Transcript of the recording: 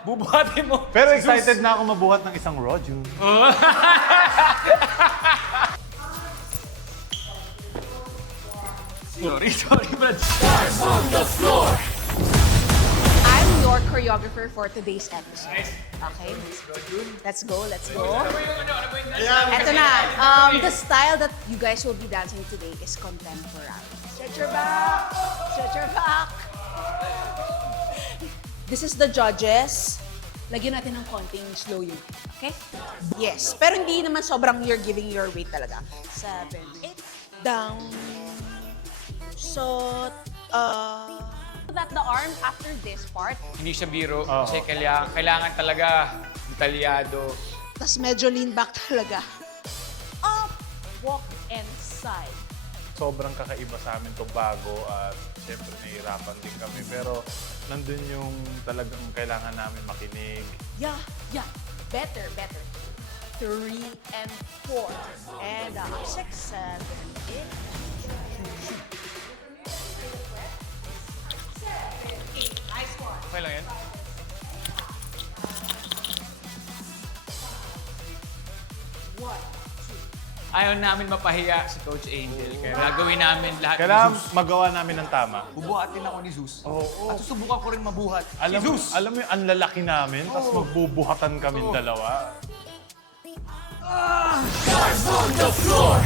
Bubuhatin mo. Pero excited na ako mabuhat ng isang Roju. Sorry, Brad. I'm your choreographer for today's episode. Okay, let's go. Eto na. The style that you guys will be dancing today is contemporary. Stretch your back. Stretch your back. This is the judges. Lagyan natin ng konting slow yun. Okay? Yes. Pero hindi naman sobrang you're giving your weight talaga. 7, 8, down. So, that the arm after this part, Hindi siya biro kasi kailangan talaga detalyado. tas medyo lean back talaga. Up, walk, and side. Sobrang kakaiba sa amin itong bago at siyempre nahihirapan din kami. Pero nandun yung talagang kailangan namin makinig. Yeah. Better. 3 and 4. And 6, 7, 8. Okay lang yan? Ayaw namin mapahiya si Coach Angel. Kaya gagawin namin lahat ni Kailangan Zeus. magawa namin ng tama. Bubuhatin ako ni Zeus. Oo. At susubukan ko rin mabuhat. Alam, si Zeus! alam mo yung ang lalaki namin, tapos magbubuhatan kami dalawa. Guys on the floor.